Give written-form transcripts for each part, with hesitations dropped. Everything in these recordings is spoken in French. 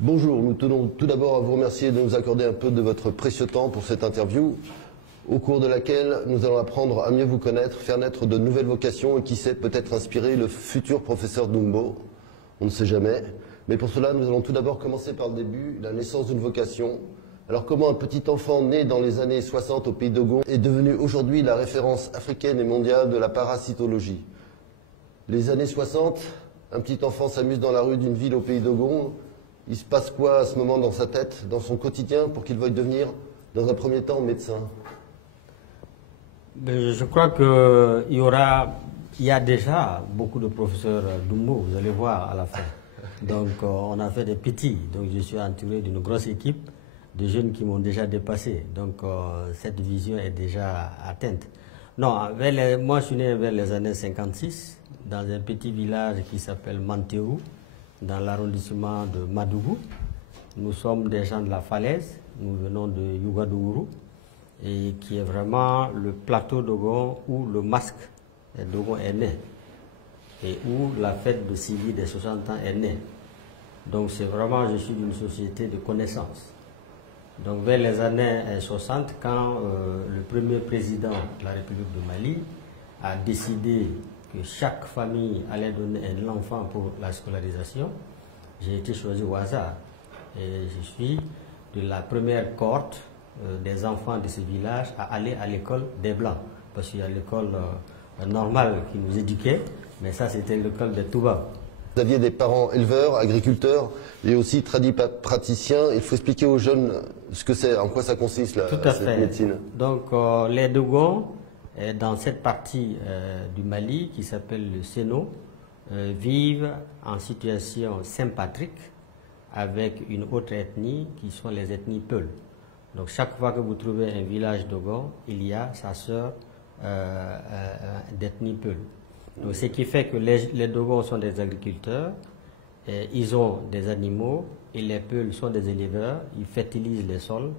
Bonjour, nous tenons tout d'abord à vous remercier de nous accorder un peu de votre précieux temps pour cette interview, au cours de laquelle nous allons apprendre à mieux vous connaître, faire naître de nouvelles vocations et qui sait peut-être inspirer le futur professeur Dumbo. On ne sait jamais. Mais pour cela, nous allons tout d'abord commencer par le début, la naissance d'une vocation. Alors comment un petit enfant né dans les années 60 au pays d'Ogon est devenu aujourd'hui la référence africaine et mondiale de la parasitologie? Les années 60, un petit enfant s'amuse dans la rue d'une ville au pays d'Ogon. Il se passe quoi à ce moment dans sa tête, dans son quotidien, pour qu'il veuille devenir, dans un premier temps, médecin? Je crois qu'il y a déjà beaucoup de professeurs Dumbo, vous allez voir à la fin. Donc on a fait des petits, donc je suis entouré d'une grosse équipe de jeunes qui m'ont déjà dépassé. Donc cette vision est déjà atteinte. Non, moi je suis né vers les années 56, dans un petit village qui s'appelle Manteou, dans l'arrondissement de Madougou. Nous sommes des gens de la falaise, nous venons de Yougadougou, et qui est vraiment le plateau d'Ogon où le masque d'Ogon est né, et où la fête de Sylvie des 60 ans est née. Donc c'est vraiment, je suis d'une société de connaissances. Donc vers les années 60, quand le premier président de la République de Mali a décidé que chaque famille allait donner un enfant pour la scolarisation, j'ai été choisi au hasard. Et je suis de la première cohorte des enfants de ce village à aller à l'école des Blancs. Parce qu'il y a l'école normale qui nous éduquait, mais ça c'était l'école des Touba. Vous aviez des parents éleveurs, agriculteurs et aussi praticiens. Il faut expliquer aux jeunes ce que c'est, en quoi ça consiste cette médecine. Donc les Dogon, dans cette partie du Mali qui s'appelle le Séno, vivent en situation sympatrique avec une autre ethnie qui sont les ethnies Peul. Donc chaque fois que vous trouvez un village Dogon, il y a sa sœur d'ethnie Peul. Donc ce qui fait que les Dogons sont des agriculteurs, ils ont des animaux, et les Peuls sont des éleveurs, ils fertilisent les sols.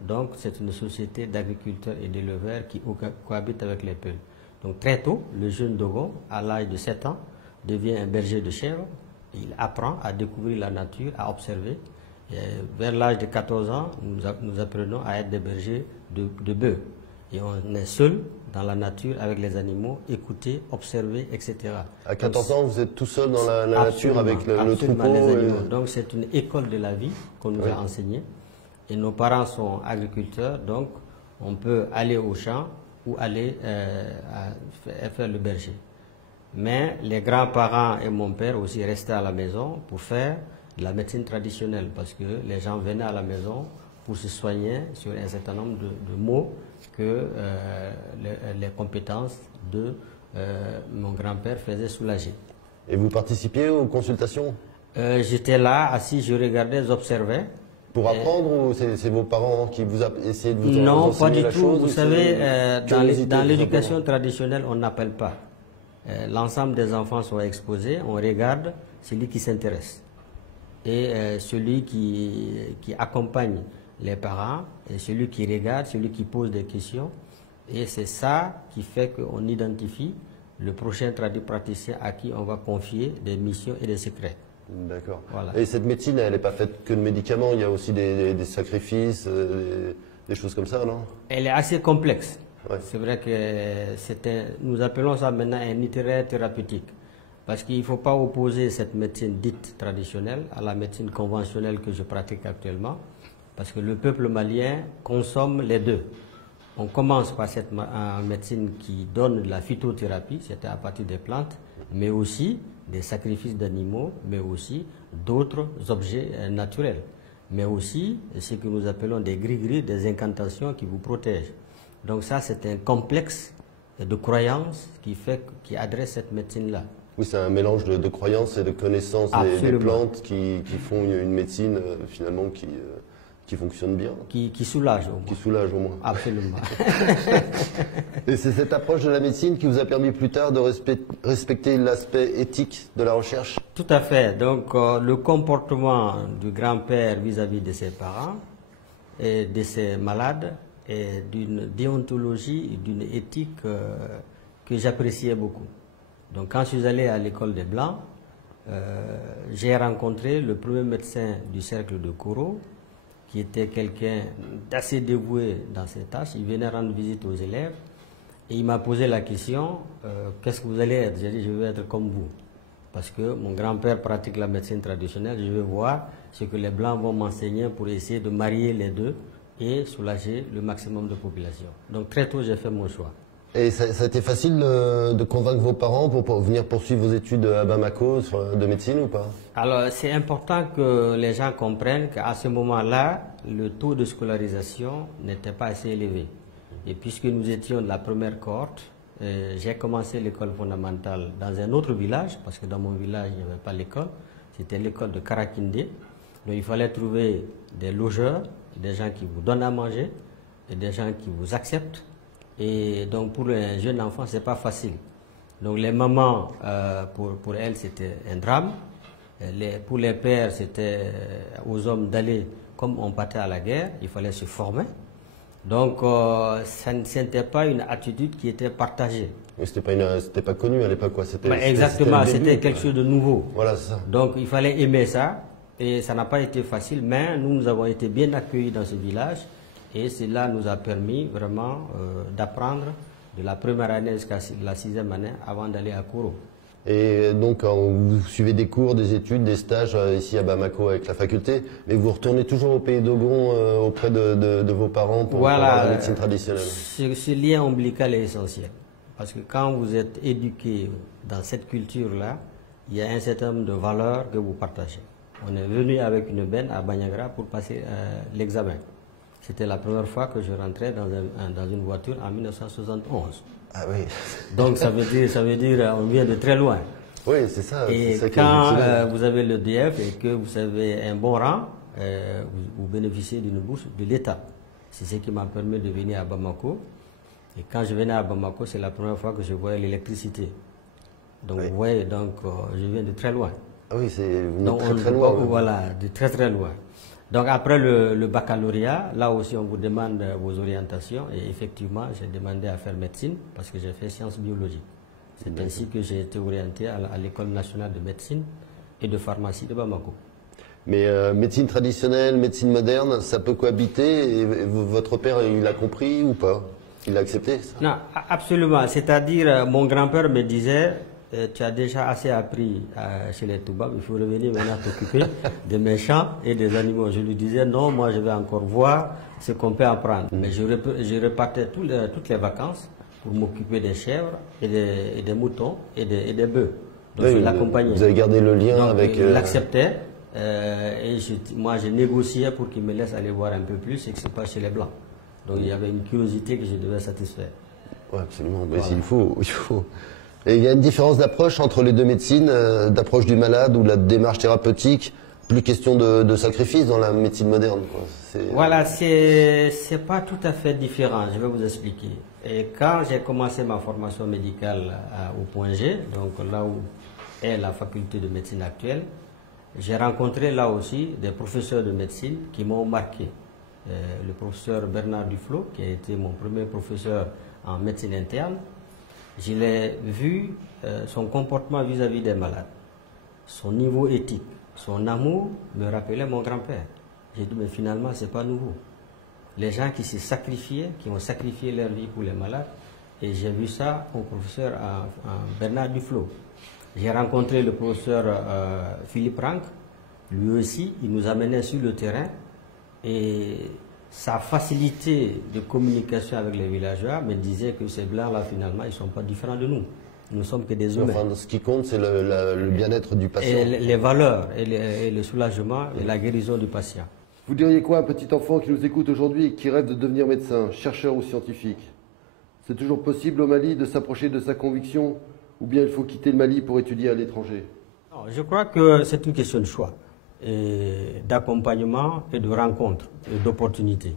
Donc c'est une société d'agriculteurs et d'éleveurs qui cohabitent avec les Peuls. Donc très tôt, le jeune Dogon, à l'âge de 7 ans, devient un berger de chèvres. Il apprend à découvrir la nature, à observer. Et vers l'âge de 14 ans, nous apprenons à être des bergers de bœufs. Et on est seul dans la nature avec les animaux, écouter, observer, etc. À 14 ans, vous êtes tout seul dans la nature avec le troupeau les animaux. Donc c'est une école de la vie qu'on nous a enseignée. Et nos parents sont agriculteurs, donc on peut aller au champ ou aller faire le berger. Mais les grands-parents et mon père aussi restaient à la maison pour faire de la médecine traditionnelle, parce que les gens venaient à la maison pour se soigner sur un certain nombre de maux que les compétences de mon grand-père faisaient soulager. Et vous participiez aux consultations? J'étais là, assis, je regardais, j'observais. Pour apprendre, ou c'est vos parents qui vous essayaient de vous enseigner Non, pas du la tout. chose? Vous savez, dans l'éducation traditionnelle, on n'appelle pas. L'ensemble des enfants sont exposés, on regarde celui qui s'intéresse. Et celui qui accompagne les parents, et celui qui regarde, celui qui pose des questions. Et c'est ça qui fait qu'on identifie le prochain praticien à qui on va confier des missions et des secrets. D'accord. Voilà. Et cette médecine, elle n'est pas faite que de médicaments, il y a aussi des sacrifices, des choses comme ça, non? Elle est assez complexe. Ouais. C'est vrai que nous appelons ça maintenant un itinéraire thérapeutique. Parce qu'il ne faut pas opposer cette médecine dite traditionnelle à la médecine conventionnelle que je pratique actuellement. Parce que le peuple malien consomme les deux. On commence par cette médecine qui donne de la phytothérapie, c'est à partir des plantes, mais aussi des sacrifices d'animaux, mais aussi d'autres objets naturels. Mais aussi ce que nous appelons des gris-gris, des incantations qui vous protègent. Donc ça, c'est un complexe de croyances qui adresse cette médecine-là. Oui, c'est un mélange de croyances et de connaissances des plantes qui font une médecine finalement qui fonctionne bien. Qui soulage au moins. Qui soulage au moins. Absolument. Et c'est cette approche de la médecine qui vous a permis plus tard de respecter l'aspect éthique de la recherche? Tout à fait. Donc le comportement du grand-père vis-à-vis de ses parents et de ses malades est d'une déontologie, d'une éthique que j'appréciais beaucoup. Donc quand je suis allé à l'école des Blancs, j'ai rencontré le premier médecin du cercle de Koro, qui était quelqu'un d'assez dévoué dans ses tâches. Il venait rendre visite aux élèves et il m'a posé la question, qu'est-ce que vous allez être? J'ai dit, je veux être comme vous. Parce que mon grand-père pratique la médecine traditionnelle, je veux voir ce que les Blancs vont m'enseigner pour essayer de marier les deux et soulager le maximum de population. Donc très tôt, j'ai fait mon choix. Et ça a été facile de convaincre vos parents pour venir poursuivre vos études à Bamako de médecine ou pas? Alors c'est important que les gens comprennent qu'à ce moment-là, le taux de scolarisation n'était pas assez élevé. Et puisque nous étions de la première cohorte, j'ai commencé l'école fondamentale dans un autre village, parce que dans mon village, il n'y avait pas l'école. C'était l'école de Karakinde. Donc il fallait trouver des logeurs, des gens qui vous donnent à manger, et des gens qui vous acceptent. Et donc pour un jeune enfant, ce n'est pas facile. Donc les mamans, pour elles, c'était un drame. Pour les pères, c'était aux hommes d'aller, comme on partait à la guerre, il fallait se former. Donc, ce n'était pas une attitude qui était partagée. Mais c'était pas connu à l'époque, quoi. Exactement, c'était quelque chose de nouveau. Voilà, c'est ça. Donc, il fallait aimer ça, et ça n'a pas été facile, mais nous avons été bien accueillis dans ce village, et cela nous a permis vraiment d'apprendre de la première année jusqu'à la 6e année avant d'aller à Koro. Et donc, vous suivez des cours, des études, des stages ici à Bamako avec la faculté, mais vous retournez toujours au pays d'Ogon auprès de vos parents pour la médecine traditionnelle. Ce lien ombilical est essentiel. Parce que quand vous êtes éduqué dans cette culture-là, il y a un certain nombre de valeurs que vous partagez. On est venu avec une benne à Banyagra pour passer l'examen. C'était la première fois que je rentrais dans une voiture en 1971. Ah oui. Donc ça veut dire on vient de très loin. Oui, c'est ça. Et ça quand vous avez le DF et que vous avez un bon rang, vous bénéficiez d'une bourse de l'État. C'est ce qui m'a permis de venir à Bamako. Et quand je venais à Bamako, c'est la première fois que je voyais l'électricité. Donc oui. Vous voyez, donc je viens de très loin. Ah oui, c'est très très loin. Voilà, de très très loin. Donc après le baccalauréat, là aussi on vous demande vos orientations et effectivement j'ai demandé à faire médecine parce que j'ai fait sciences biologiques. C'est ainsi que j'ai été orienté à l'école nationale de médecine et de pharmacie de Bamako. Mais médecine traditionnelle, médecine moderne, ça peut cohabiter et votre père il a compris ou pas? Il a accepté ça? Non, absolument. C'est-à-dire mon grand-père me disait tu as déjà assez appris chez les Toubabs, il faut revenir maintenant t'occuper de mes champs et des animaux. Je lui disais non, moi je vais encore voir ce qu'on peut apprendre. Mais je repartais toutes les vacances pour m'occuper des chèvres et des moutons et des bœufs. Donc oui, je l'accompagnais. Vous avez gardé le lien donc, avec... Il l'acceptait et moi je négociais pour qu'il me laisse aller voir un peu plus ce qui se passe chez les Blancs. Donc il y avait une curiosité que je devais satisfaire. Oui, absolument. Mais voilà. Il faut. Et il y a une différence d'approche entre les deux médecines, d'approche du malade ou de la démarche thérapeutique. Plus question de sacrifice dans la médecine moderne, quoi. Voilà, c'est pas tout à fait différent, je vais vous expliquer. Et quand j'ai commencé ma formation médicale au Point G, donc là où est la faculté de médecine actuelle, j'ai rencontré là aussi des professeurs de médecine qui m'ont marqué. Le professeur Bernard Duflo, qui a été mon premier professeur en médecine interne, je l'ai vu, son comportement vis-à-vis des malades, son niveau éthique, son amour me rappelait mon grand-père. J'ai dit, mais finalement, ce n'est pas nouveau. Les gens qui se sacrifiaient, qui ont sacrifié leur vie pour les malades, et j'ai vu ça au professeur Bernard Duflo. J'ai rencontré le professeur Philippe Rank, lui aussi, il nous amenait sur le terrain, et sa facilité de communication avec les villageois me disait que ces blancs-là, finalement, ils ne sont pas différents de nous. Nous ne sommes que des humains. Enfin, ce qui compte, c'est le bien-être du patient. Et les valeurs, et le soulagement, et la guérison du patient. Vous diriez quoi à un petit enfant qui nous écoute aujourd'hui et qui rêve de devenir médecin, chercheur ou scientifique? C'est toujours possible au Mali de s'approcher de sa conviction, ou bien il faut quitter le Mali pour étudier à l'étranger? Je crois que c'est une question de choix, d'accompagnement et de rencontre, et d'opportunité.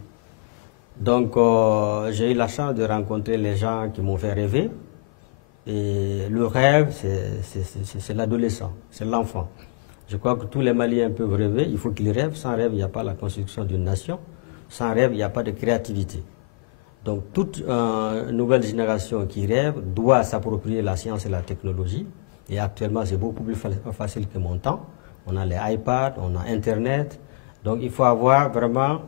Donc, j'ai eu la chance de rencontrer les gens qui m'ont fait rêver. Et le rêve, c'est l'adolescent, c'est l'enfant. Je crois que tous les Maliens peuvent rêver, il faut qu'ils rêvent. Sans rêve, il n'y a pas la construction d'une nation. Sans rêve, il n'y a pas de créativité. Donc toute nouvelle génération qui rêve doit s'approprier la science et la technologie Et actuellement, c'est beaucoup plus facile que mon temps. On a les iPads, on a Internet. Donc il faut avoir vraiment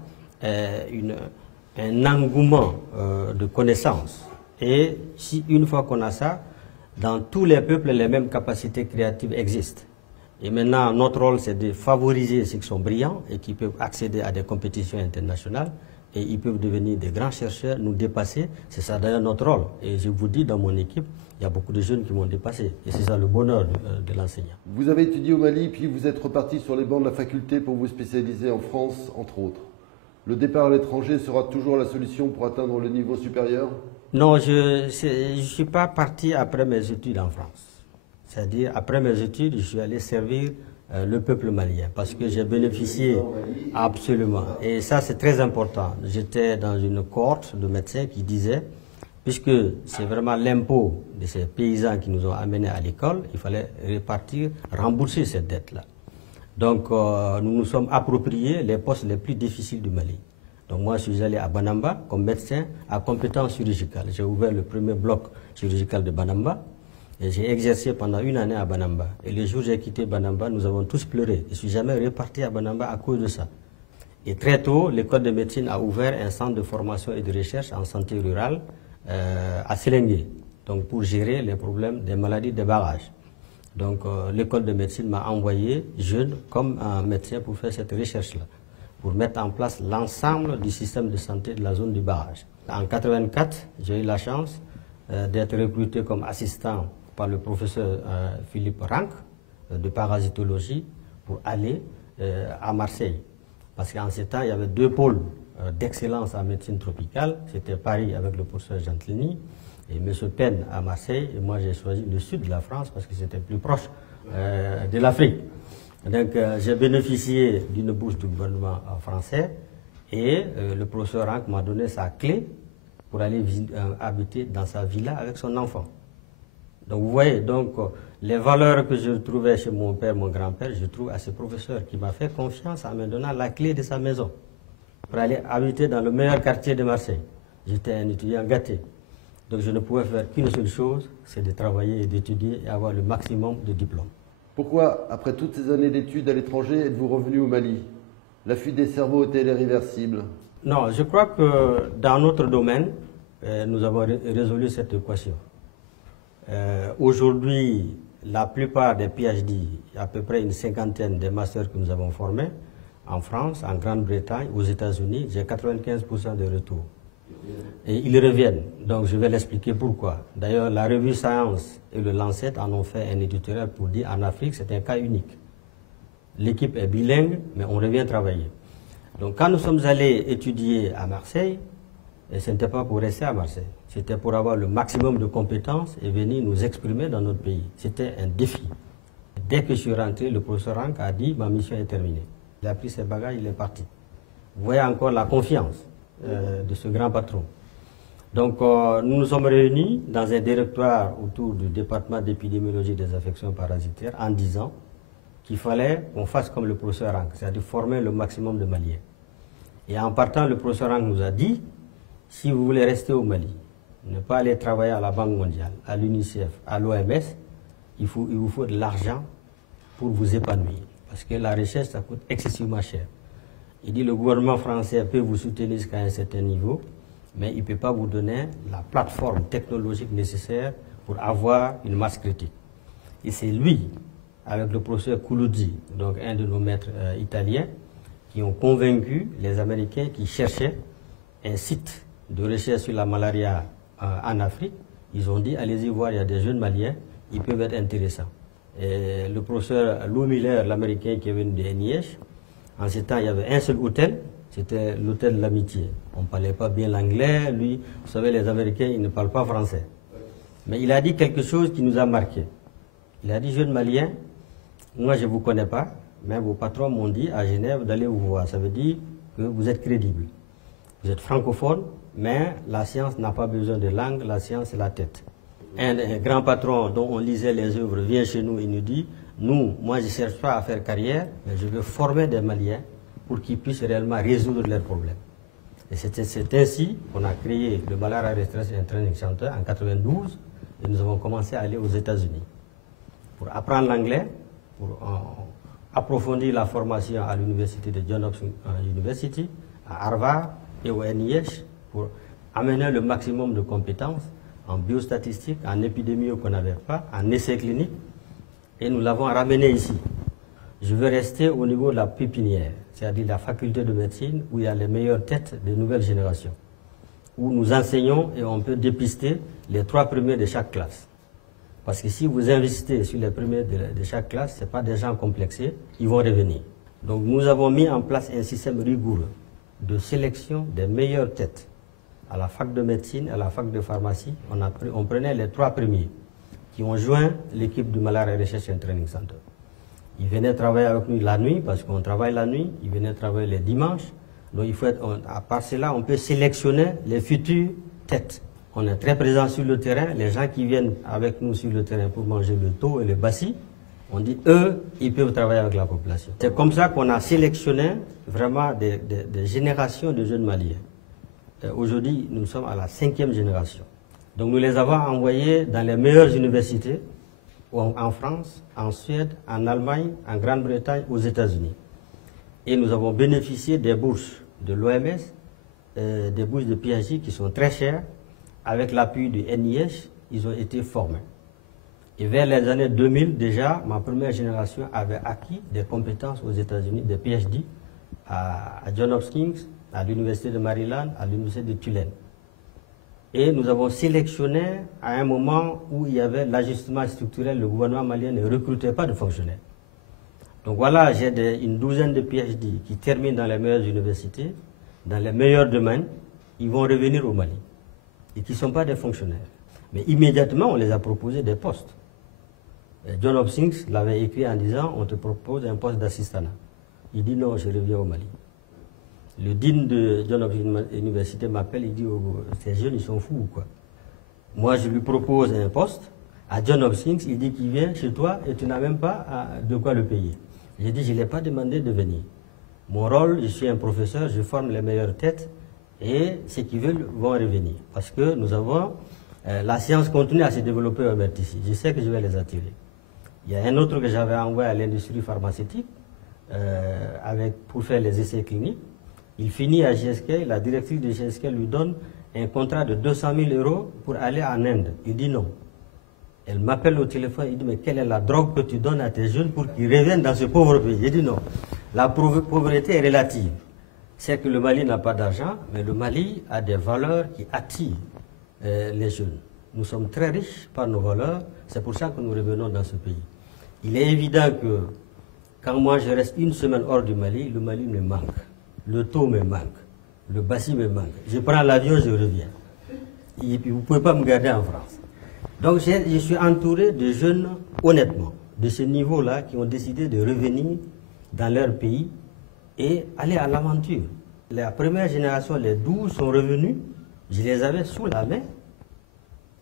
un engouement de connaissances. Et si une fois qu'on a ça, dans tous les peuples, les mêmes capacités créatives existent. Et maintenant, notre rôle, c'est de favoriser ceux qui sont brillants et qui peuvent accéder à des compétitions internationales. Et ils peuvent devenir des grands chercheurs, nous dépasser. C'est ça d'ailleurs notre rôle. Et je vous dis, dans mon équipe, il y a beaucoup de jeunes qui m'ont dépassé. Et c'est ça le bonheur de l'enseignant. Vous avez étudié au Mali, puis vous êtes reparti sur les bancs de la faculté pour vous spécialiser en France, entre autres. Le départ à l'étranger sera toujours la solution pour atteindre le niveau supérieur? Non, je ne suis pas parti après mes études en France. C'est-à-dire, après mes études, je suis allé servir le peuple malien parce que j'ai bénéficié absolument. Et ça, c'est très important. J'étais dans une cohorte de médecins qui disaient, puisque c'est vraiment l'impôt de ces paysans qui nous ont amenés à l'école, il fallait répartir, rembourser cette dette-là. Donc, nous nous sommes appropriés les postes les plus difficiles du Mali. Donc, moi, je suis allé à Banamba comme médecin à compétences chirurgicales. J'ai ouvert le premier bloc chirurgical de Banamba et j'ai exercé pendant une année à Banamba. Et le jour où j'ai quitté Banamba, nous avons tous pleuré. Je ne suis jamais reparti à Banamba à cause de ça. Et très tôt, l'école de médecine a ouvert un centre de formation et de recherche en santé rurale à Sélengué, donc pour gérer les problèmes des maladies de barrage. Donc l'école de médecine m'a envoyé jeune comme un médecin pour faire cette recherche-là, pour mettre en place l'ensemble du système de santé de la zone du barrage. En 1984, j'ai eu la chance d'être recruté comme assistant par le professeur Philippe Rank de parasitologie pour aller à Marseille. Parce qu'en ce temps, il y avait deux pôles d'excellence en médecine tropicale. C'était Paris avec le professeur Gentilini et M. Penn à Marseille. Et moi, j'ai choisi le sud de la France parce que c'était plus proche de l'Afrique. Donc, j'ai bénéficié d'une bourse du gouvernement français et le professeur Rank m'a donné sa clé pour aller habiter dans sa villa avec son enfant. Donc, vous voyez, donc, les valeurs que je trouvais chez mon père, mon grand-père, je trouve à ce professeur qui m'a fait confiance en me donnant la clé de sa maison pour aller habiter dans le meilleur quartier de Marseille. J'étais un étudiant gâté. Donc, je ne pouvais faire qu'une seule chose, c'est de travailler et d'étudier et avoir le maximum de diplômes. Pourquoi, après toutes ces années d'études à l'étranger, êtes-vous revenu au Mali? La fuite des cerveaux est-elle irréversible? Non, je crois que dans notre domaine, nous avons résolu cette équation. Aujourd'hui, la plupart des PhD, à peu près une cinquantaine de masters que nous avons formés, en France, en Grande-Bretagne, aux États-Unis, j'ai 95% de retour. Et ils reviennent. Donc je vais l'expliquer pourquoi. D'ailleurs, la revue Science et le Lancet en ont fait un éditorial pour dire en Afrique, c'est un cas unique. L'équipe est bilingue, mais on revient travailler. Donc quand nous sommes allés étudier à Marseille, et ce n'était pas pour rester à Marseille, c'était pour avoir le maximum de compétences et venir nous exprimer dans notre pays. C'était un défi. Dès que je suis rentré, le professeur Rank a dit « ma mission est terminée ». Il a pris ses bagages, il est parti. Vous voyez encore la confiance de ce grand patron. Donc nous nous sommes réunis dans un directoire autour du département d'épidémiologie des affections parasitaires en disant qu'il fallait qu'on fasse comme le professeur Rank, c'est-à-dire former le maximum de Maliens. Et en partant, le professeur Rank nous a dit, si vous voulez rester au Mali, ne pas aller travailler à la Banque mondiale, à l'UNICEF, à l'OMS, il vous faut de l'argent pour vous épanouir. Parce que la recherche, ça coûte excessivement cher. Il dit, le gouvernement français peut vous soutenir jusqu'à un certain niveau, mais il ne peut pas vous donner la plateforme technologique nécessaire pour avoir une masse critique. Et c'est lui, avec le professeur Kouloudji, donc un de nos maîtres italiens, qui ont convaincu les Américains qui cherchaient un site de recherche sur la malaria en Afrique. Ils ont dit, allez-y voir, il y a des jeunes Maliens, ils peuvent être intéressants. Et le professeur Lou Miller, l'Américain qui est venu de Niège, en ce temps, il y avait un seul hôtel, c'était l'hôtel de l'amitié. On ne parlait pas bien l'anglais, lui, vous savez, les Américains, ils ne parlent pas français. Mais il a dit quelque chose qui nous a marqué. Il a dit, jeunes Maliens, moi je ne vous connais pas, mais vos patrons m'ont dit à Genève d'aller vous voir. Ça veut dire que vous êtes crédible. Vous êtes francophone, mais la science n'a pas besoin de langue, la science c'est la tête. Un grand patron dont on lisait les œuvres vient chez nous et nous dit, moi je ne cherche pas à faire carrière, mais je veux former des Maliens pour qu'ils puissent réellement résoudre leurs problèmes. Et c'est ainsi qu'on a créé le Malaria Research and Training Center en 1992 et nous avons commencé à aller aux États-Unis. pour apprendre l'anglais, pour approfondir la formation à l'université de Johns Hopkins University, à Harvard et au NIH, pour amener le maximum de compétences en biostatistique, en épidémie qu'on n'avait pas, en essais cliniques, et nous l'avons ramené ici. Je veux rester au niveau de la pépinière, c'est-à-dire la faculté de médecine où il y a les meilleures têtes des nouvelles générations, où nous enseignons et on peut dépister les 3 premiers de chaque classe. Parce que si vous investissez sur les premiers de chaque classe, ce n'est pas des gens complexés, ils vont revenir. Donc nous avons mis en place un système rigoureux de sélection des meilleures têtes. À la fac de médecine, à la fac de pharmacie, on prenait les 3 premiers qui ont joint l'équipe du Malaria Research and Training Center. Ils venaient travailler avec nous la nuit, parce qu'on travaille la nuit, ils venaient travailler les dimanches. Donc à part cela, on peut sélectionner les futures têtes. On est très présent sur le terrain, les gens qui viennent avec nous sur le terrain pour manger le taux et le bassi, on dit eux, ils peuvent travailler avec la population. C'est comme ça qu'on a sélectionné vraiment des générations de jeunes Maliens. Aujourd'hui, nous sommes à la 5e génération. Donc nous les avons envoyés dans les meilleures universités, en France, en Suède, en Allemagne, en Grande-Bretagne, aux États-Unis. Et nous avons bénéficié des bourses de l'OMS, des bourses de PhD qui sont très chères. Avec l'appui du NIH, ils ont été formés. Et vers les années 2000, déjà, ma première génération avait acquis des compétences aux États-Unis, des PhD, à Johns Hopkins, à l'Université de Maryland, à l'Université de Tulane. Et nous avons sélectionné à un moment où il y avait l'ajustement structurel, le gouvernement malien ne recrutait pas de fonctionnaires. Donc voilà, j'ai une douzaine de PhD qui terminent dans les meilleures universités, dans les meilleurs domaines, ils vont revenir au Mali. Et qui ne sont pas des fonctionnaires. Mais immédiatement, on les a proposé des postes. Johns Hopkins l'avait écrit en disant, on te propose un poste d'assistanat. Il dit non, je reviens au Mali. Le dean de Johns Hopkins University m'appelle, il dit, oh, ces jeunes, ils sont fous ou quoi? Moi, je lui propose un poste. À Johns Hopkins, il dit qu'il vient chez toi et tu n'as même pas de quoi le payer. J'ai dit, je ne l'ai pas demandé de venir. Mon rôle, je suis un professeur, je forme les meilleures têtes et ceux qui veulent vont revenir. Parce que nous avons, la science continue à se développer au MRTC. Je sais que je vais les attirer. Il y a un autre que j'avais envoyé à l'industrie pharmaceutique pour faire les essais cliniques. Il finit à GSK, la directrice de GSK lui donne un contrat de 200 000 € pour aller en Inde. Il dit non. Elle m'appelle au téléphone, il dit mais quelle est la drogue que tu donnes à tes jeunes pour qu'ils reviennent dans ce pauvre pays? Il dit non. La pauvreté est relative. C'est que le Mali n'a pas d'argent, mais le Mali a des valeurs qui attirent les jeunes. Nous sommes très riches par nos valeurs, c'est pour ça que nous revenons dans ce pays. Il est évident que quand moi je reste une semaine hors du Mali, le Mali me manque. Le taux me manque, le bassi me manque. Je prends l'avion, je reviens. Et puis vous ne pouvez pas me garder en France. Donc je suis entouré de jeunes, honnêtement, de ce niveau-là, qui ont décidé de revenir dans leur pays et aller à l'aventure. La première génération, les 12 sont revenus, je les avais sous la main.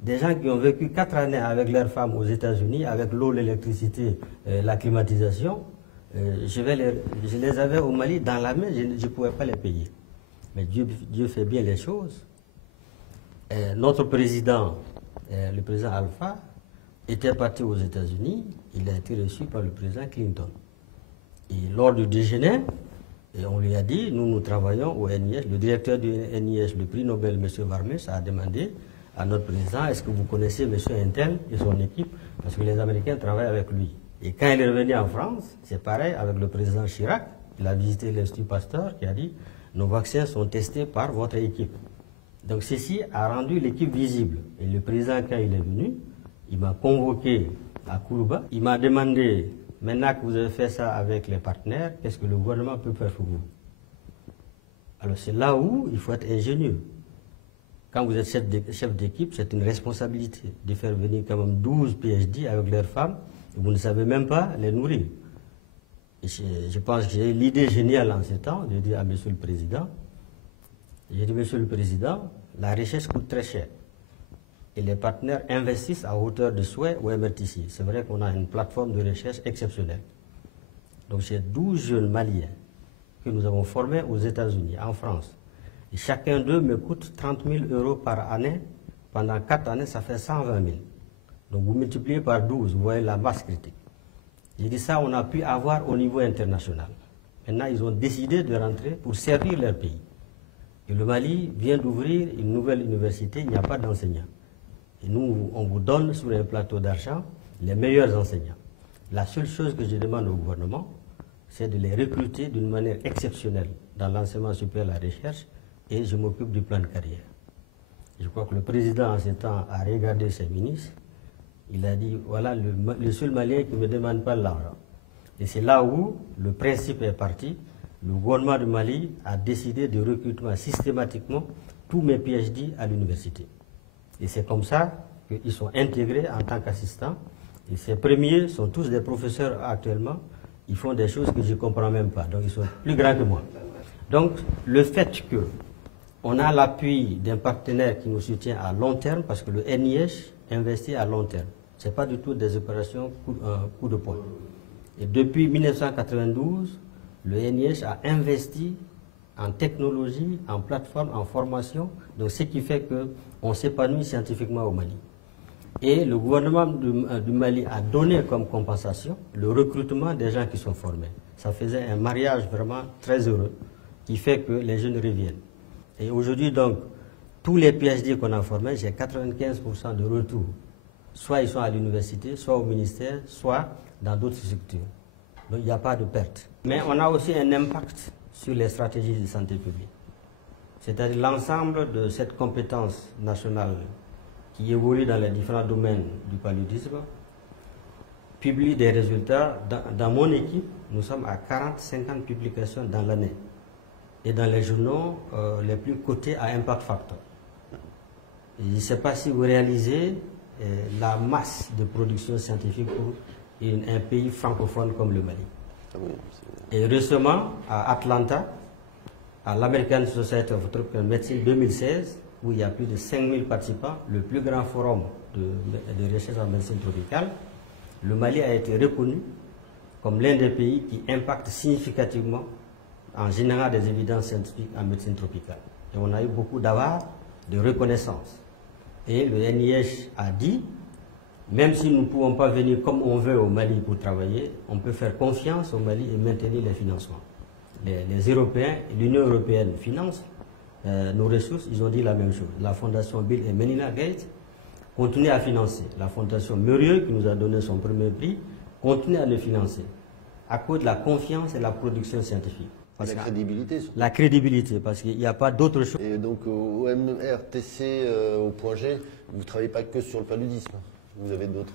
Des gens qui ont vécu 4 années avec leurs femmes aux États-Unis, avec l'eau, l'électricité, la climatisation. Je les avais au Mali dans la main, je ne pouvais pas les payer. Mais Dieu fait bien les choses. Notre président, le président Alpha, était parti aux États-Unis, il a été reçu par le président Clinton. Et lors du déjeuner, on lui a dit, nous travaillons au NIH, le directeur du NIH, le prix Nobel, M. Varmes, a demandé à notre président, est-ce que vous connaissez M. Intel et son équipe? Parce que les Américains travaillent avec lui. Et quand il est revenu en France, c'est pareil avec le président Chirac. Il a visité l'Institut Pasteur qui a dit nos vaccins sont testés par votre équipe. Donc ceci a rendu l'équipe visible. Et le président, quand il est venu, il m'a convoqué à Kourouba. Il m'a demandé, maintenant que vous avez fait ça avec les partenaires, qu'est-ce que le gouvernement peut faire pour vous? Alors c'est là où il faut être ingénieux. Quand vous êtes chef d'équipe, c'est une responsabilité de faire venir quand même 12 PhD avec leurs femmes. Vous ne savez même pas les nourrir. Et je pense que j'ai l'idée géniale en ce temps de dire à M. le Président, j'ai dit, M. le Président, la recherche coûte très cher. Et les partenaires investissent à hauteur de souhait au MRTC. C'est vrai qu'on a une plateforme de recherche exceptionnelle. Donc j'ai 12 jeunes Maliens que nous avons formés aux États-Unis, en France. Et chacun d'eux me coûte 30 000 € par année. Pendant 4 années, ça fait 120 000. Donc vous multipliez par 12, vous voyez la masse critique. J'ai dit ça, on a pu avoir au niveau international. Maintenant, ils ont décidé de rentrer pour servir leur pays. Et le Mali vient d'ouvrir une nouvelle université, il n'y a pas d'enseignants. Et nous, on vous donne sur un plateau d'argent les meilleurs enseignants. La seule chose que je demande au gouvernement, c'est de les recruter d'une manière exceptionnelle dans l'enseignement supérieur et la recherche, et je m'occupe du plan de carrière. Je crois que le président, en ce temps, a regardé ses ministres. Il a dit, voilà le seul Malien qui ne me demande pas l'argent. Et c'est là où le principe est parti. Le gouvernement du Mali a décidé de recrutement systématiquement tous mes PhD à l'université. Et c'est comme ça qu'ils sont intégrés en tant qu'assistants. Et ces premiers sont tous des professeurs actuellement. Ils font des choses que je ne comprends même pas. Donc ils sont plus grands que moi. Donc le fait qu'on a l'appui d'un partenaire qui nous soutient à long terme, parce que le NIH investit à long terme. Ce n'est pas du tout des opérations coup de poing. Et depuis 1992, le NIH a investi en technologie, en plateforme, en formation, donc ce qui fait qu'on s'épanouit scientifiquement au Mali. Et le gouvernement du Mali a donné comme compensation le recrutement des gens qui sont formés. Ça faisait un mariage vraiment très heureux qui fait que les jeunes reviennent. Et aujourd'hui, donc, tous les PhD qu'on a formés, j'ai 95% de retour. Soit ils sont à l'université, soit au ministère, soit dans d'autres structures. Donc il n'y a pas de perte. Mais on a aussi un impact sur les stratégies de santé publique. C'est-à-dire l'ensemble de cette compétence nationale qui évolue dans les différents domaines du paludisme publie des résultats. Dans mon équipe, nous sommes à 40-50 publications dans l'année. Et dans les journaux les plus cotés à impact factor. Je ne sais pas si vous réalisez la masse de production scientifique pour un pays francophone comme le Mali. Et récemment, à Atlanta, à l'American Society of Tropical Medicine 2016, où il y a plus de 5000 participants, le plus grand forum de recherche en médecine tropicale, le Mali a été reconnu comme l'un des pays qui impacte significativement en générant des évidences scientifiques en médecine tropicale. Et on a eu beaucoup d'awards de reconnaissance. Et le NIH a dit, même si nous ne pouvons pas venir comme on veut au Mali pour travailler, on peut faire confiance au Mali et maintenir les financements. Les Européens, l'Union européenne finance nos ressources, ils ont dit la même chose. La fondation Bill et Melinda Gates continue à financer. La fondation Murieux, qui nous a donné son premier prix, continue à le financer à cause de la confiance et la production scientifique. La crédibilité. La crédibilité, parce qu'il n'y a pas d'autre chose. Et donc au MRTC, au point G, vous ne travaillez pas que sur le paludisme. Vous avez d'autres...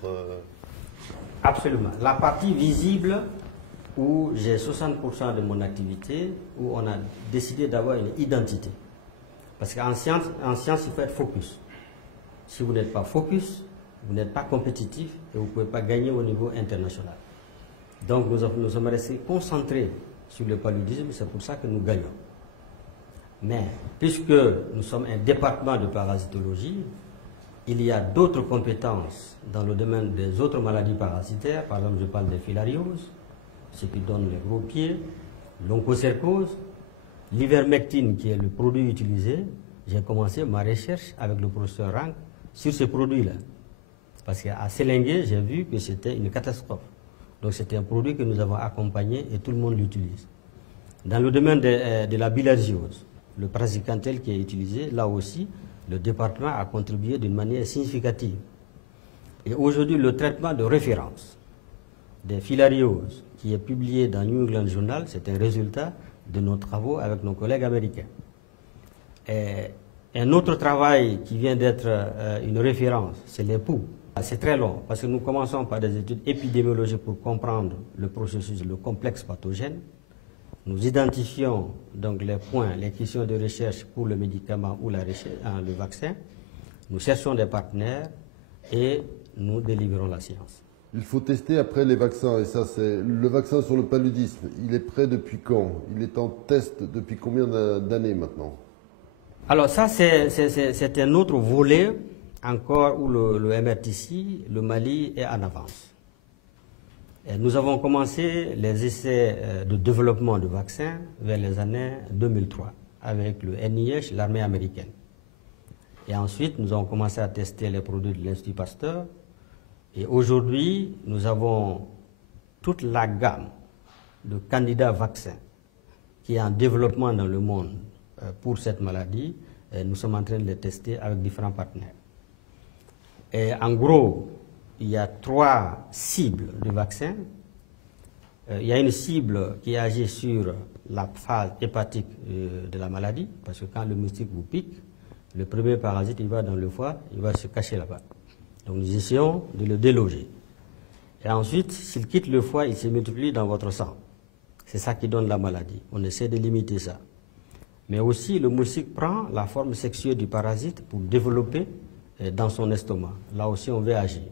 Absolument. La partie visible, où j'ai 60% de mon activité, où on a décidé d'avoir une identité. Parce qu'en science, il faut être focus. Si vous n'êtes pas focus, vous n'êtes pas compétitif et vous ne pouvez pas gagner au niveau international. Donc nous sommes restés concentrés sur le paludisme, c'est pour ça que nous gagnons. Mais puisque nous sommes un département de parasitologie, il y a d'autres compétences dans le domaine des autres maladies parasitaires. Par exemple, je parle des filarioses, ce qui donne les gros pieds, l'onchocercose, l'ivermectine qui est le produit utilisé. J'ai commencé ma recherche avec le professeur Rank sur ces produits-là. Parce qu'à Sélingué, j'ai vu que c'était une catastrophe. Donc c'était un produit que nous avons accompagné et tout le monde l'utilise. Dans le domaine de la bilharziose, le praziquantel qui est utilisé, là aussi, le département a contribué d'une manière significative. Et aujourd'hui, le traitement de référence des filarioses qui est publié dans New England Journal, c'est un résultat de nos travaux avec nos collègues américains. Et un autre travail qui vient d'être une référence, c'est les poux. C'est très long parce que nous commençons par des études épidémiologiques pour comprendre le processus, le complexe pathogène. Nous identifions donc les points, les questions de recherche pour le médicament ou la recherche, le vaccin. Nous cherchons des partenaires et nous délivrons la science. Il faut tester après les vaccins, et ça c'est le vaccin sur le paludisme. Il est prêt depuis quand? Il est en test depuis combien d'années maintenant? Alors ça c'est un autre volet encore où le MRTC, le Mali est en avance. Et nous avons commencé les essais de développement de vaccins vers les années 2003 avec le NIH, l'armée américaine. Et ensuite, nous avons commencé à tester les produits de l'Institut Pasteur. Et aujourd'hui, nous avons toute la gamme de candidats vaccins qui est en développement dans le monde pour cette maladie. Et nous sommes en train de les tester avec différents partenaires. Et en gros, il y a 3 cibles de vaccins. Il y a une cible qui agit sur la phase hépatique de la maladie, parce que quand le moustique vous pique, le premier parasite, il va dans le foie, il va se cacher là-bas. Donc nous essayons de le déloger. Et ensuite, s'il quitte le foie, il se multiplie dans votre sang. C'est ça qui donne la maladie. On essaie de limiter ça. Mais aussi, le moustique prend la forme sexuelle du parasite pour développer dans son estomac. Là aussi, on veut agir.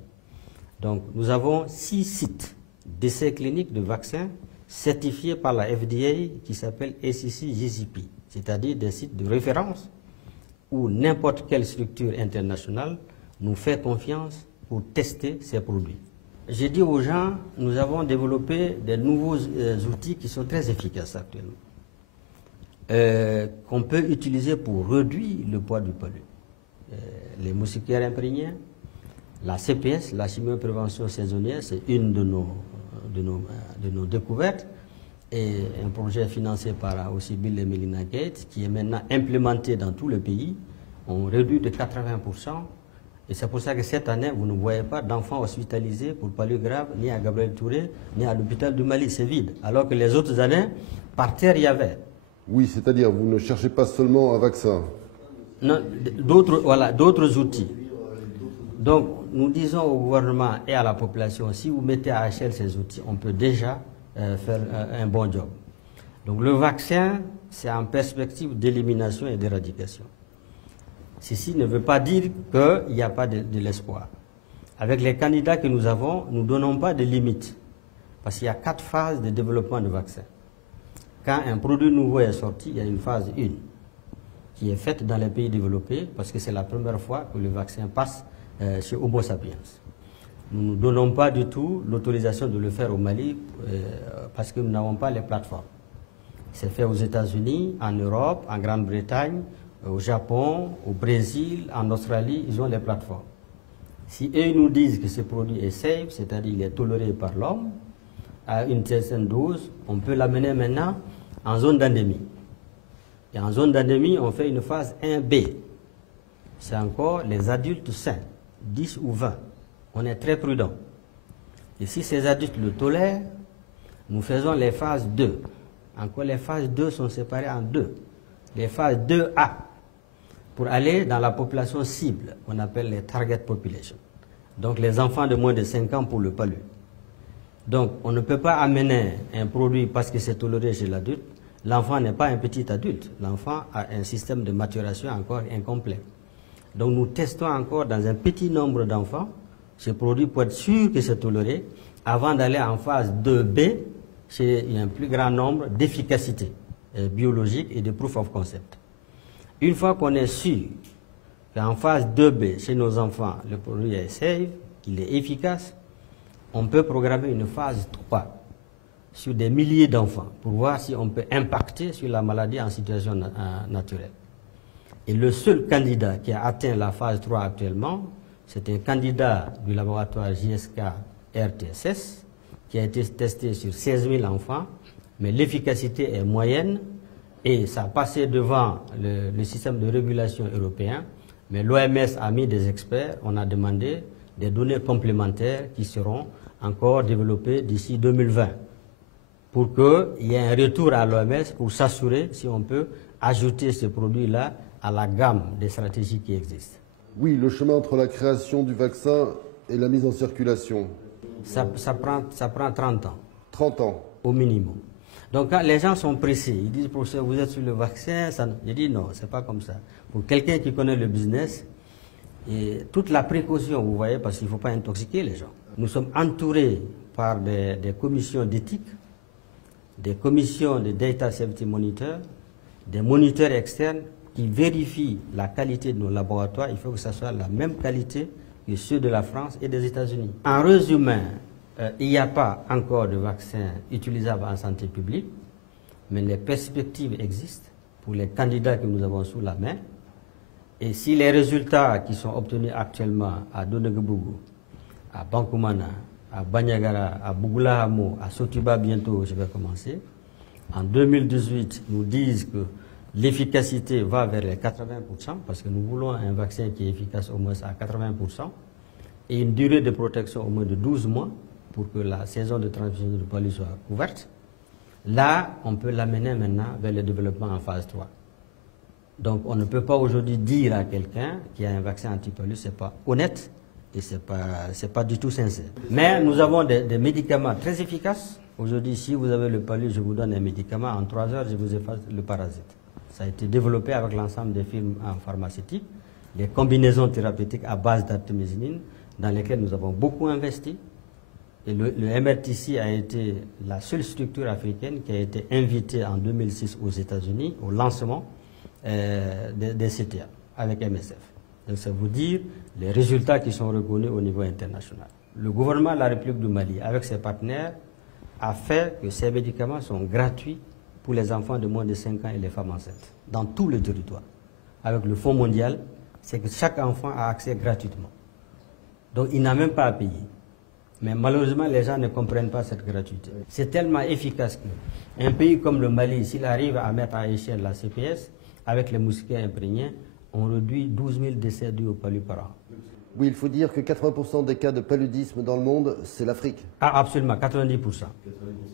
Donc, nous avons 6 sites d'essais cliniques de vaccins certifiés par la FDA qui s'appelle ACC-GCP, c'est-à-dire des sites de référence où n'importe quelle structure internationale nous fait confiance pour tester ces produits. J'ai dit aux gens, nous avons développé des nouveaux outils qui sont très efficaces actuellement, qu'on peut utiliser pour réduire le poids du palu. Les moustiquaires imprégnés, la CPS, la chimioprévention saisonnière, c'est une de nos découvertes, et un projet financé par aussi Bill et Melinda Gates qui est maintenant implémenté dans tout le pays. On réduit de 80%. Et c'est pour ça que cette année, vous ne voyez pas d'enfants hospitalisés pour palu grave, ni à Gabriel Touré, ni à l'hôpital du Mali, c'est vide. Alors que les autres années, par terre, il y avait. Oui, c'est-à-dire, vous ne cherchez pas seulement un vaccin. Non, d'autres outils. Donc, nous disons au gouvernement et à la population, si vous mettez à échelle ces outils, on peut déjà faire un bon job. Donc, le vaccin, c'est en perspective d'élimination et d'éradication. Ceci ne veut pas dire qu'il n'y a pas de l'espoir. Avec les candidats que nous avons, nous ne donnons pas de limites. Parce qu'il y a 4 phases de développement de vaccins. Quand un produit nouveau est sorti, il y a une phase 1 qui est faite dans les pays développés, parce que c'est la première fois que le vaccin passe chez Homo sapiens. Nous ne donnons pas du tout l'autorisation de le faire au Mali, parce que nous n'avons pas les plateformes. C'est fait aux États-Unis, en Europe, en Grande-Bretagne, au Japon, au Brésil, en Australie, ils ont les plateformes. Si eux nous disent que ce produit est safe, c'est-à-dire il est toléré par l'homme, à une certaine dose, on peut l'amener maintenant en zone d'endémie. Et en zone d'endémie, on fait une phase 1B. C'est encore les adultes sains, 10 ou 20. On est très prudent. Et si ces adultes le tolèrent, nous faisons les phases 2. Encore les phases 2 sont séparées en 2. Les phases 2A, pour aller dans la population cible, qu'on appelle les target population. Donc les enfants de moins de 5 ans pour le palu. Donc on ne peut pas amener un produit parce que c'est toléré chez l'adulte. L'enfant n'est pas un petit adulte. L'enfant a un système de maturation encore incomplet. Donc nous testons encore dans un petit nombre d'enfants ce produit pour être sûr que c'est toléré avant d'aller en phase 2B chez un plus grand nombre d'efficacité biologique et de proof of concept. Une fois qu'on est sûr qu'en phase 2B chez nos enfants le produit est safe, qu'il est efficace, on peut programmer une phase 3 sur des milliers d'enfants pour voir si on peut impacter sur la maladie en situation naturelle. Et le seul candidat qui a atteint la phase 3 actuellement, c'est un candidat du laboratoire JSK RTSS qui a été testé sur 16 000 enfants, mais l'efficacité est moyenne et ça a passé devant le système de régulation européen. Mais l'OMS a mis des experts, on a demandé des données complémentaires qui seront encore développées d'ici 2020 pour qu'il y ait un retour à l'OMS pour s'assurer si on peut ajouter ce produit-là à la gamme des stratégies qui existent. Oui, le chemin entre la création du vaccin et la mise en circulation. Ça prend 30 ans. 30 ans. Au minimum. Donc quand les gens sont pressés, ils disent, professeur, vous êtes sur le vaccin, je dis non, c'est pas comme ça. Pour quelqu'un qui connaît le business, et toute la précaution, vous voyez, parce qu'il ne faut pas intoxiquer les gens. Nous sommes entourés par des commissions d'éthique, des commissions de data safety monitor, des moniteurs externes qui vérifient la qualité de nos laboratoires. Il faut que ça soit la même qualité que ceux de la France et des États-Unis. En résumé, il n'y a pas encore de vaccin utilisable en santé publique, mais les perspectives existent pour les candidats que nous avons sous la main. Et si les résultats qui sont obtenus actuellement à Doneguebougou à Bankoumana, à Banyagara, à Bougoulahamo, à Sotiba bientôt, je vais commencer. En 2018, nous disent que l'efficacité va vers les 80%, parce que nous voulons un vaccin qui est efficace au moins à 80%, et une durée de protection au moins de 12 mois, pour que la saison de transmission du palu soit couverte. Là, on peut l'amener maintenant vers le développement en phase 3. Donc, on ne peut pas aujourd'hui dire à quelqu'un qui a un vaccin anti-palu, ce n'est pas honnête et ce n'est pas du tout sincère. Mais nous avons des médicaments très efficaces. Aujourd'hui, si vous avez le palu, je vous donne un médicament, en 3 heures, je vous efface le parasite. Ça a été développé avec l'ensemble des firmes pharmaceutiques, les combinaisons thérapeutiques à base d'artémisinine, dans lesquelles nous avons beaucoup investi. Et le MRTC a été la seule structure africaine qui a été invitée en 2006 aux États-Unis au lancement des CTA avec MSF. Donc ça veut dire les résultats qui sont reconnus au niveau international. Le gouvernement de la République du Mali, avec ses partenaires, a fait que ces médicaments sont gratuits pour les enfants de moins de 5 ans et les femmes enceintes, dans tout le territoire. Avec le Fonds mondial, c'est que chaque enfant a accès gratuitement. Donc il n'a même pas à payer. Mais malheureusement, les gens ne comprennent pas cette gratuité. C'est tellement efficace qu'un pays comme le Mali, s'il arrive à mettre à échelle la CPS, avec les moustiquaires imprégnés, on réduit 12 000 décès dus au palu par an. Oui, il faut dire que 80% des cas de paludisme dans le monde, c'est l'Afrique. Ah, absolument, 90%.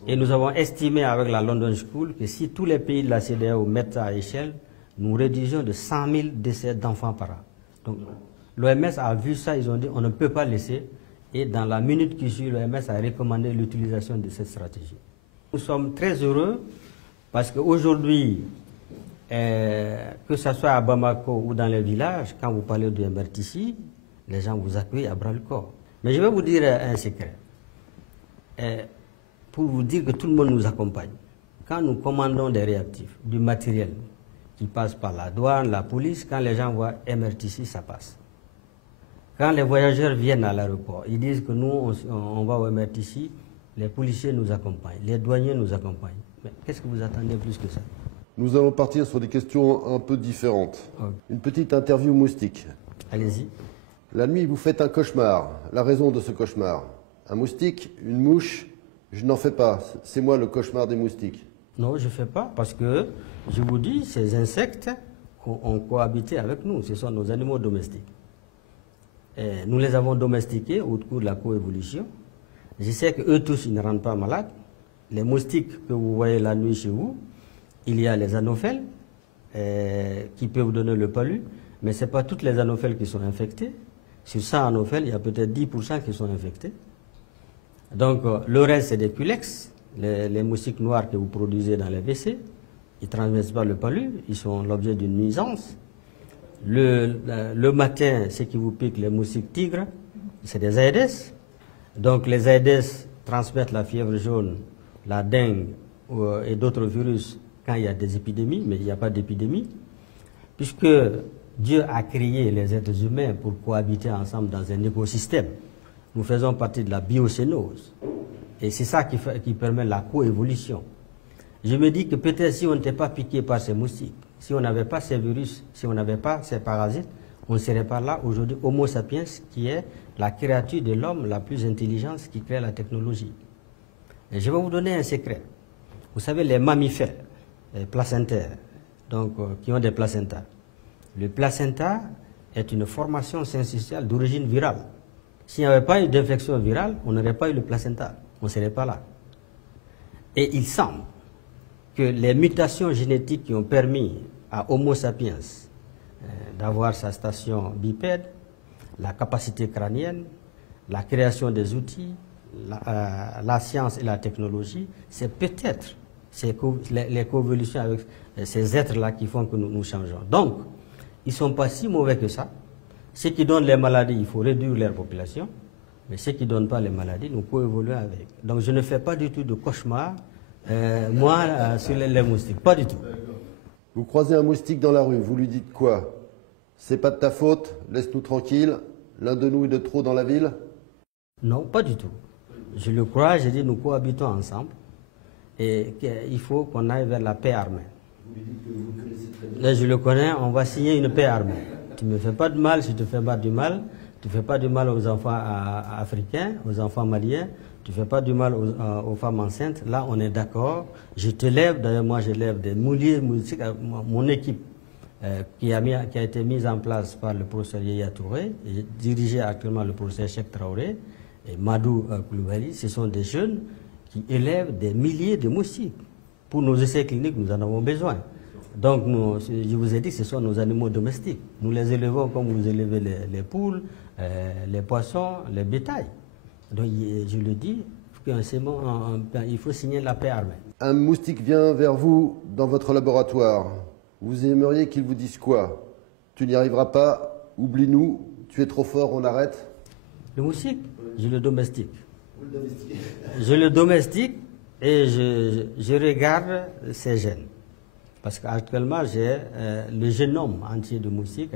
Et nous avons estimé avec la London School que si tous les pays de la CEDEAO mettent à échelle, nous réduisons de 100 000 décès d'enfants par an. Donc, l'OMS a vu ça, ils ont dit on ne peut pas laisser. Et dans la minute qui suit, l'OMS a recommandé l'utilisation de cette stratégie. Nous sommes très heureux parce qu'aujourd'hui, que ce soit à Bamako ou dans les villages, quand vous parlez de MRTC, les gens vous accueillent à bras-le-corps. Mais je vais vous dire un secret. Pour vous dire que tout le monde nous accompagne. Quand nous commandons des réactifs, du matériel qui passe par la douane, la police, quand les gens voient MRTC, ça passe. Quand les voyageurs viennent à l'aéroport, ils disent que nous, on va au MRTC, les policiers nous accompagnent, les douaniers nous accompagnent. Mais qu'est-ce que vous attendez plus que ça? Nous allons partir sur des questions un peu différentes. Okay. Une petite interview moustique. Allez-y. La nuit, vous faites un cauchemar. La raison de ce cauchemar? Un moustique, une mouche? Je n'en fais pas. C'est moi le cauchemar des moustiques. Non, je ne fais pas parce que, je vous dis, ces insectes ont cohabité avec nous. Ce sont nos animaux domestiques. Et nous les avons domestiqués au cours de la coévolution. Je sais qu'eux tous, ils ne rendent pas malades. Les moustiques que vous voyez la nuit chez vous, il y a les anophèles qui peuvent donner le palu, mais ce n'est pas toutes les anophèles qui sont infectées. Sur 100 anophèles, il y a peut-être 10% qui sont infectés. Donc, le reste, c'est des culex, les moustiques noirs que vous produisez dans les WC. Ils ne transmettent pas le palu, ils sont l'objet d'une nuisance. Le matin, ce qui vous pique, les moustiques tigres, c'est des Aedes. Donc, les Aedes transmettent la fièvre jaune, la dengue et d'autres virus quand il y a des épidémies, mais il n'y a pas d'épidémie, puisque Dieu a créé les êtres humains pour cohabiter ensemble dans un écosystème. Nous faisons partie de la biocénose. Et c'est ça qui permet la coévolution. Je me dis que peut-être si on n'était pas piqué par ces moustiques, si on n'avait pas ces virus, si on n'avait pas ces parasites, on ne serait pas là aujourd'hui, Homo sapiens, qui est la créature de l'homme la plus intelligente qui crée la technologie. Et je vais vous donner un secret. Vous savez, les mammifères, les placentaires, donc, qui ont des placentas. Le placenta est une formation syncytiale d'origine virale. S'il n'y avait pas eu d'infection virale, on n'aurait pas eu le placenta. On ne serait pas là. Et il semble que les mutations génétiques qui ont permis à Homo sapiens d'avoir sa station bipède, la capacité crânienne, la création des outils, la science et la technologie, c'est peut-être les coévolutions avec ces êtres-là qui font que nous changeons. Donc, ils ne sont pas si mauvais que ça. Ceux qui donnent les maladies, il faut réduire leur population. Mais ceux qui ne donnent pas les maladies, nous coévoluons avec. Donc, je ne fais pas du tout de cauchemar, sur les moustiques. Pas du tout. Vous croisez un moustique dans la rue, vous lui dites quoi? C'est pas de ta faute, laisse-nous tranquille, l'un de nous est de trop dans la ville? Non, pas du tout. Je le crois, je dis nous cohabitons ensemble et qu'il faut qu'on aille vers la paix armée. Là, je le connais, on va signer une paix armée. Tu ne me fais pas de mal, si tu ne fais pas du mal, Tu ne fais pas du mal aux enfants africains, aux enfants maliens, tu ne fais pas du mal aux femmes enceintes. Là, on est d'accord. Je te lève, d'ailleurs, moi, je lève des milliers de moustiques. Mon équipe qui a été mise en place par le professeur Yaya Touré, et dirigé actuellement le professeur Cheikh Traoré et Madou Koulibaly, ce sont des jeunes qui élèvent des milliers de moustiques. Pour nos essais cliniques, nous en avons besoin. Donc, je vous ai dit que ce sont nos animaux domestiques. Nous les élevons comme vous élevez les poules, les poissons, les bétails. Donc, je le dis, il faut signer la paix armée. Un moustique vient vers vous dans votre laboratoire. Vous aimeriez qu'il vous dise quoi? Tu n'y arriveras pas, oublie-nous, tu es trop fort, on arrête? Le moustique, je le domestique. Vous le domestiquez? Je le domestique et je regarde ses gènes. Parce qu'actuellement, j'ai le génome entier de moustiques.